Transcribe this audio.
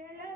ಕೇಳ